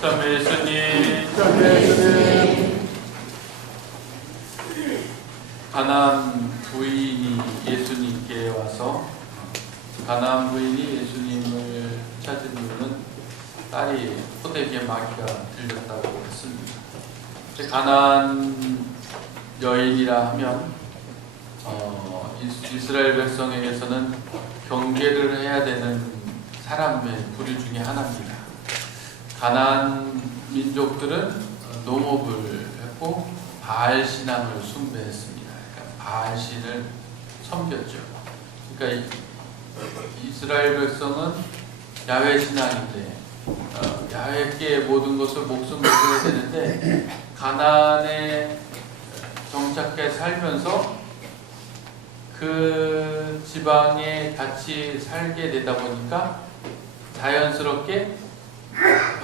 참회 예수님, 가나안 부인이 예수님께 와서 가나안 부인이 예수님을 찾은 이유는 딸이 호되게 마귀가 들렸다고 했습니다. 가나안 여인이라 하면 이스라엘 백성에게서는 경계를 해야 되는 사람의 부류 중에 하나입니다. 가나안 민족들은 농업을 했고 바알 신앙을 숭배했습니다. 그러니까 바알 신을 섬겼죠. 그러니까 이스라엘 백성은 야훼 신앙인데 야훼께 모든 것을 목숨 걸고 해야 되는데 가나안에 정착해 살면서 그 지방에 같이 살게 되다 보니까 자연스럽게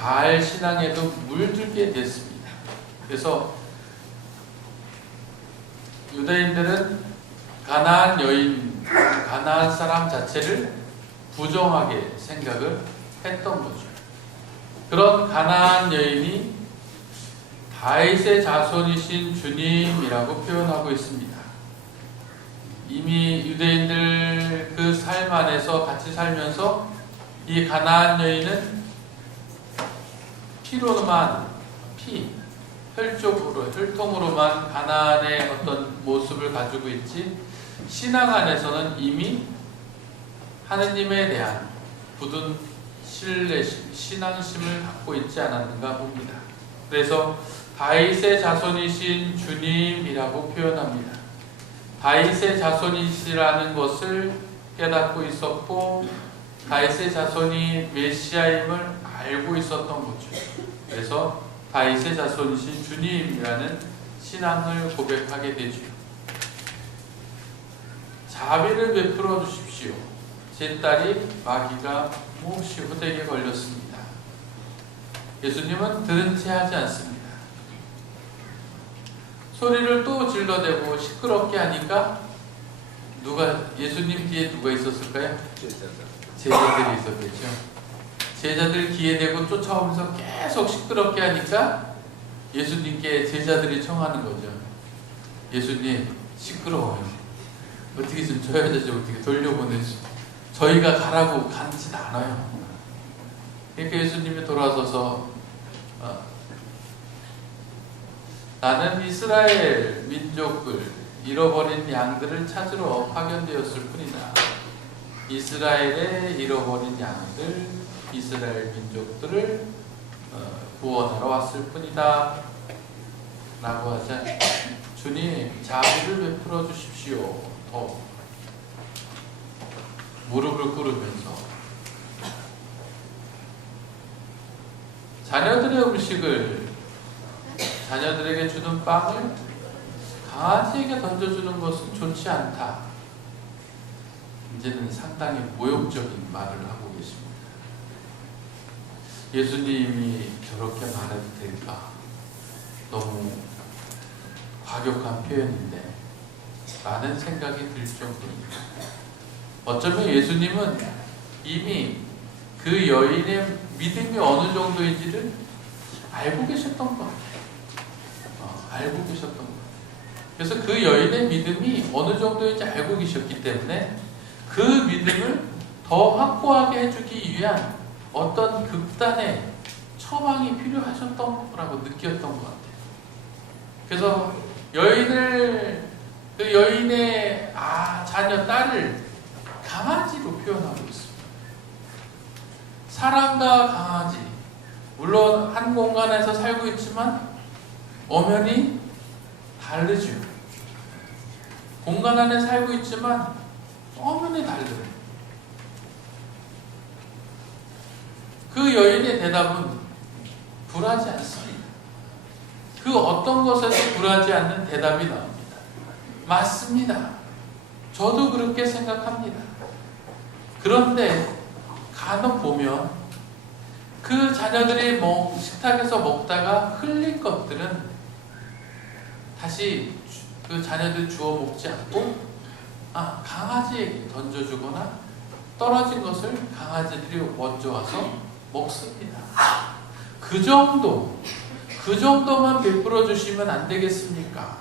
바알 신앙에도 물들게 됐습니다. 그래서 유대인들은 가나안 여인, 가나안 사람 자체를 부정하게 생각을 했던 거죠. 그런 가나안 여인이 다윗의 자손이신 주님이라고 표현하고 있습니다. 이미 유대인들 그 삶 안에서 같이 살면서 이 가나안 여인은 혈통으로만 가나안의 어떤 모습을 가지고 있지 신앙 안에서는 이미 하느님에 대한 굳은 신앙심을 갖고 있지 않았는가 봅니다. 그래서 다윗의 자손이신 주님이라고 표현합니다. 다윗의 자손이시라는 것을 깨닫고 있었고 다윗의 자손이 메시아임을 알고 있었던 거죠. 그래서 다윗의 자손이신 주님이라는 신앙을 고백하게 되죠. 자비를 베풀어 주십시오. 제 딸이 마귀가 몹시 호되게 걸렸습니다. 예수님은 들은 채 하지 않습니다. 소리를 또 질러대고 시끄럽게 하니까 예수님 뒤에 누가 있었을까요? 제자들이 있었겠죠. 제자들 귀에 대고 쫓아오면서 계속 시끄럽게 하니까 예수님께 제자들이 청하는 거죠. 예수님 시끄러워요. 어떻게 좀 저 여자 좀 어떻게 돌려보내시. 저희가 가라고 가진 않아요. 그러니까 예수님이 돌아서서 나는 이스라엘 민족을 잃어버린 양들을 찾으러 파견되었을 뿐이다. 이스라엘의 잃어버린 양들, 이스라엘 민족들을 구원하러 왔을 뿐이다 라고 하자 주님 자비를 베풀어 주십시오. 더 무릎을 꿇으면서 자녀들의 음식을 자녀들에게 주는 빵을 강아지에게 던져주는 것은 좋지 않다. 이제는 상당히 모욕적인 말을 하고 계십니다. 예수님이 저렇게 말해도 될까? 너무 과격한 표현인데 라는 생각이 들 정도입니다. 어쩌면 예수님은 이미 그 여인의 믿음이 어느 정도인지를 알고 계셨던 것 같아요. 알고 계셨던 것 같아요. 그래서 그 여인의 믿음이 어느 정도인지 알고 계셨기 때문에 그 믿음을 더 확고하게 해주기 위한 어떤 극단의 처방이 필요하셨던 거라고 느꼈던 것 같아요. 그래서 그 여인의 자녀 딸을 강아지로 표현하고 있습니다. 사람과 강아지, 물론 한 공간에서 살고 있지만 엄연히 다르죠. 공간 안에 살고 있지만 엄연히 다르죠. 그 여인의 대답은 굴하지 않습니다. 그 어떤 것에도 굴하지 않는 대답이 나옵니다. 맞습니다. 저도 그렇게 생각합니다. 그런데 간혹 보면 그 자녀들이 식탁에서 먹다가 흘린 것들은 다시 그 자녀들 주워 먹지 않고 강아지에게 던져주거나 떨어진 것을 강아지들이 먼저 와서 먹습니다. 그 정도만 베풀어 주시면 안 되겠습니까?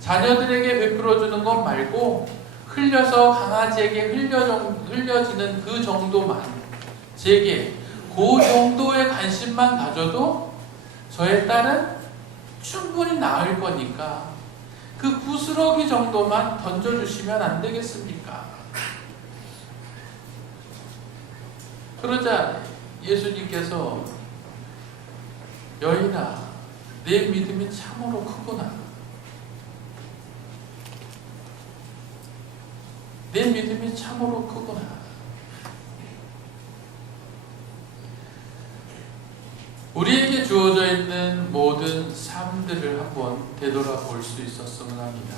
자녀들에게 베풀어 주는 것 말고 흘려서 강아지에게 흘려지는 그 정도만, 제게 그 정도의 관심만 가져도 저의 딸은 충분히 나을 거니까 그 부스러기 정도만 던져주시면 안 되겠습니까? 그러자 예수님께서 여인아, 내 믿음이 참으로 크구나. 내 믿음이 참으로 크구나. 우리에게 주어져 있는 모든 삶들을 한번 되돌아볼 수 있었으면 합니다.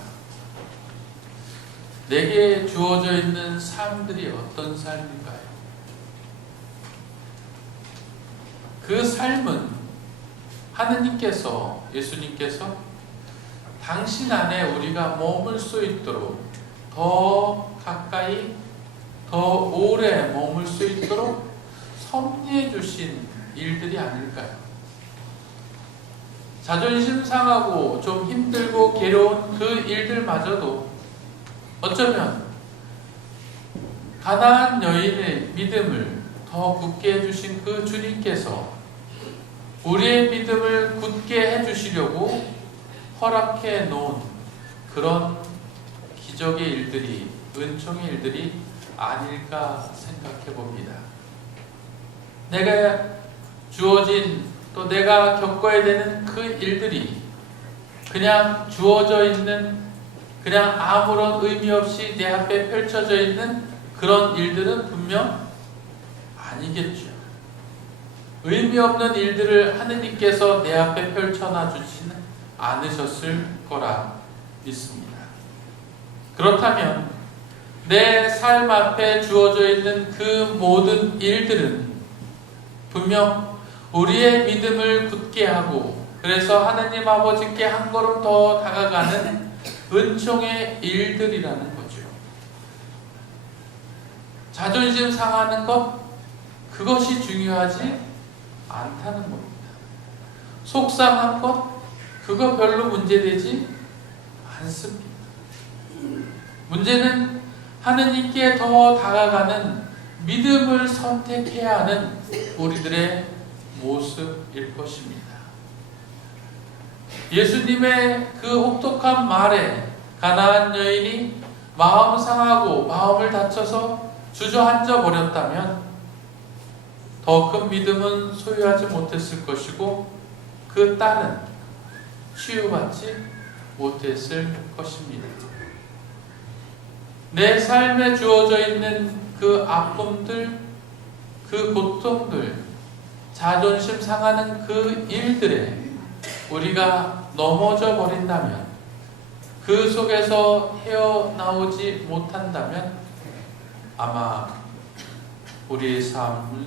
내게 주어져 있는 삶들이 어떤 삶인가요? 그 삶은 하느님께서, 예수님께서 당신 안에 우리가 머물 수 있도록 더 가까이, 더 오래 머물 수 있도록 섭리해 주신 일들이 아닐까요? 자존심 상하고 좀 힘들고 괴로운 그 일들마저도 어쩌면 가나안 여인의 믿음을 더 굳게 해주신 그 주님께서 우리의 믿음을 굳게 해주시려고 허락해 놓은 그런 기적의 일들이, 은총의 일들이 아닐까 생각해 봅니다. 내가 주어진, 또 내가 겪어야 되는 그 일들이 그냥 주어져 있는, 그냥 아무런 의미 없이 내 앞에 펼쳐져 있는 그런 일들은 분명 아니겠죠. 의미 없는 일들을 하느님께서 내 앞에 펼쳐놔 주지는 않으셨을 거라 믿습니다. 그렇다면 내 삶 앞에 주어져 있는 그 모든 일들은 분명 우리의 믿음을 굳게 하고, 그래서 하나님 아버지께 한 걸음 더 다가가는 은총의 일들이라는 거죠. 자존심 상하는 것, 그것이 중요하지 않다는 겁니다. 속상한 것, 그거 별로 문제되지 않습니다. 문제는 하느님께 더 다가가는 믿음을 선택해야 하는 우리들의 모습일 것입니다. 예수님의 그 혹독한 말에 가나안 여인이 마음 상하고 마음을 다쳐서 주저앉아 버렸다면 더 큰 믿음은 소유하지 못했을 것이고 그 딸은 치유받지 못했을 것입니다. 내 삶에 주어져 있는 그 아픔들, 그 고통들, 자존심 상하는 그 일들에 우리가 넘어져 버린다면, 그 속에서 헤어나오지 못한다면 아마 우리의 삶을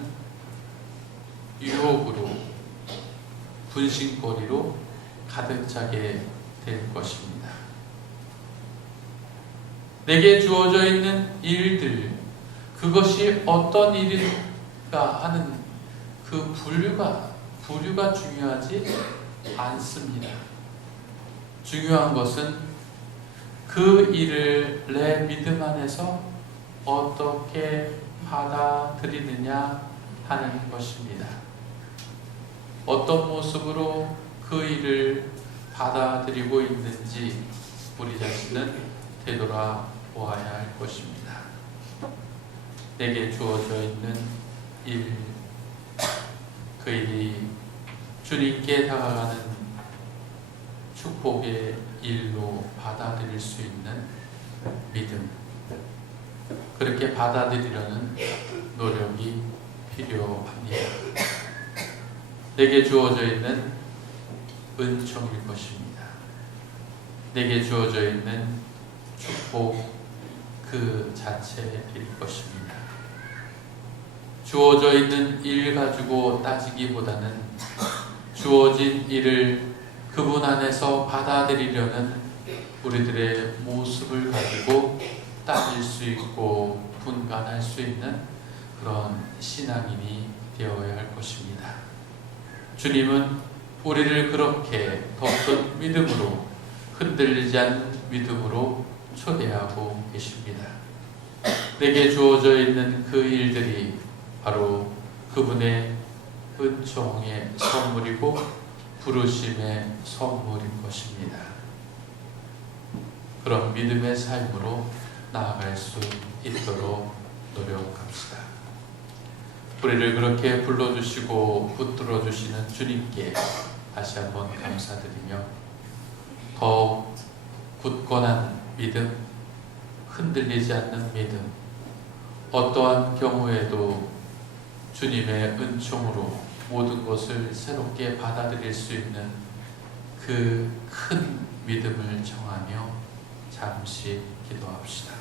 유혹으로, 분신거리로 가득 차게 될 것입니다. 내게 주어져 있는 일들, 그것이 어떤 일인가 하는 그 부류가 중요하지 않습니다. 중요한 것은 그 일을 내 믿음 안에서 어떻게 받아들이느냐 하는 것입니다. 어떤 모습으로 그 일을 받아들이고 있는지 우리 자신은 되돌아보아야 할 것입니다. 내게 주어져 있는 일, 그 일이 주님께 다가가는 축복의 일로 받아들일 수 있는 믿음, 그렇게 받아들이려는 노력이 필요합니다. 내게 주어져 있는 은총일 것입니다. 내게 주어져 있는 축복 그 자체일 것입니다. 주어져 있는 일 가지고 따지기보다는 주어진 일을 그분 안에서 받아들이려는 우리들의 모습을 가지고 따질 수 있고 분간할 수 있는 그런 신앙인이 되어야 할 것입니다. 주님은 우리를 그렇게 덮은 믿음으로, 흔들리지 않는 믿음으로 초대하고 계십니다. 내게 주어져 있는 그 일들이 바로 그분의 은총의 선물이고 부르심의 선물인 것입니다. 그런 믿음의 삶으로 나아갈 수 있도록 노력합시다. 우리를 그렇게 불러주시고 붙들어주시는 주님께 다시 한번 감사드리며 더욱 굳건한 믿음, 흔들리지 않는 믿음, 어떠한 경우에도 주님의 은총으로 모든 것을 새롭게 받아들일 수 있는 그 큰 믿음을 청하며 잠시 기도합시다.